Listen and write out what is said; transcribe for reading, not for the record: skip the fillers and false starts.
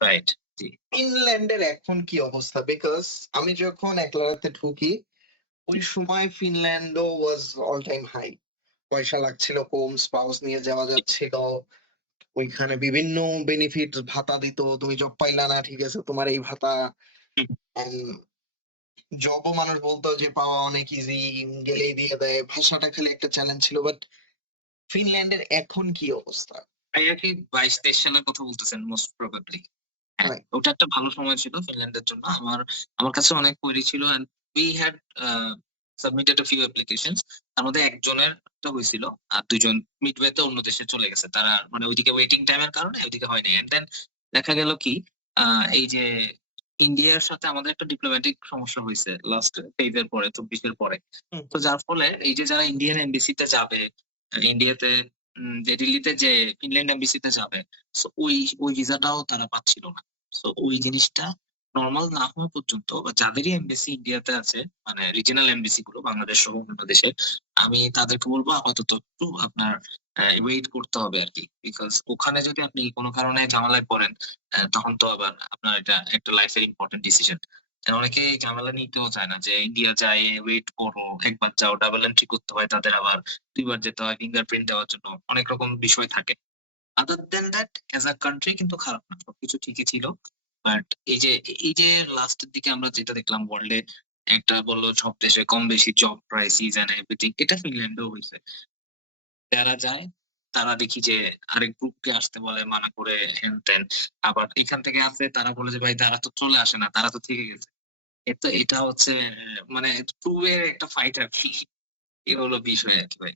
Right. জি। ফিনল্যান্ডের এখন কি অবস্থা? বিকজ আমি যখন একলা রাতে ঢুকি, ওই সময় ফিনল্যান্ডও ওয়াজ অল টাইম হাই। পয়সা লাগছিল কম, স্পাউস নিয়ে যাওয়া জি। যাচ্ছিল। ওইখানে বিভিন্ন বেনিফিট ভাতা দিত। তুমি জব পাইলা না, ঠিক আছে, তোমার এই ভাতা। হুম। জবও মানুষ বলতো যে পাওয়া অনেক ইজি, গেলেই দিয়ে দেয়। ভাষাটা খালি একটা চ্যালেঞ্জ ছিল। বাট ফিনল্যান্ডের এখন কি অবস্থা? ভাইয়া কি ২২-২৩ সালের কথা বলতেছেন মোস্ট প্রবাবলি? হ্যাঁ, রাইট। ওটা একটা ভালো সময় ছিল ফিনল্যান্ডের জন্য। আমার কাছে অনেক কোয়েরি ছিল and we had a submitted a few applications। তার মধ্যে একজনের টা হইছিল। আর ২ জন মিডওয়ে তে অন্য দেশে চলে গেছে। তারা মানে ওইদিকে ওয়েটিং টাইম এর কারণে ওইদিকে হয় নাই। অ্যান্ড দেন দেখা গেল কি আ এই যে ইন্ডিয়ার সাথে আমাদের একটা ডিপ্লোম্যাটিক সমস্যা হইছে লাস্ট ২৩ এর পরে, ২৪ এর পরে। হুম, তো হুম। যার ফলে এই যে যারা ইন্ডিয়ান এমবাসি তে যাবে, ইন্ডিয়াতে যে দিল্লিতে যে ফিনল্যান্ড এমবাসি তে যাবে, সো ওই ভিসাটাও তারা পাচ্ছিল না। সো ওই জিনিসটা নরমাল না হওয়া পর্যন্ত বা যাদেরই এমবাসি ইন্ডিয়াতে আছে, মানে রিজিওনাল এমবাসি গুলো বাংলাদেশ সহ অন্যান্য দেশের, আমি তাদেরকে বলব আপাতত একটু আপনার ওয়েট করতে হবে আরকি। বিকজ ওখানে যদি আপনি কোন কারণে ঝামেলায় পড়েন, তখন তো আবার আপনার এটা একটা লাইফ এর ইম্পোর্টেন্ট ডিসিশন। অনেকে এই ঝামেলা নিতেও চায় না যে ইন্ডিয়া যাই, ওয়েট করো, একবার যাও, ডাবল এন্ট্রি করতে হয় তাদের আবার ২ বার যেতে হয় ফিঙ্গারপ্রিন্ট দেওয়ার জন্য। অনেক রকম বিষয় থাকে। Other than that as a country কিন্তু খারাপ না। সবকিছু ঠিকই ছিল। বাট এই যে লাস্টের দিকে আমরা যেটা দেখলাম ওয়ার্লড এ একটা বলল সব দেশে কম বেশি জব ক্রাইসিস এন্ড এভরিথিং, এটা ফিনল্যান্ডেও হইছে। যারা যায় তারা দেখি যে আরেক গ্রুপকে আসতে বলে মানা করে হেন-তেন। আবার এখান থেকে আসে তারা বলে যে ভাই তারা তো চলে আসে না, তারা তো থেকে গেছে। এটা হচ্ছে মানে প্রুভ এর একটা ফাইট আরকি। এ হলো বিষয় আরকি ভাই।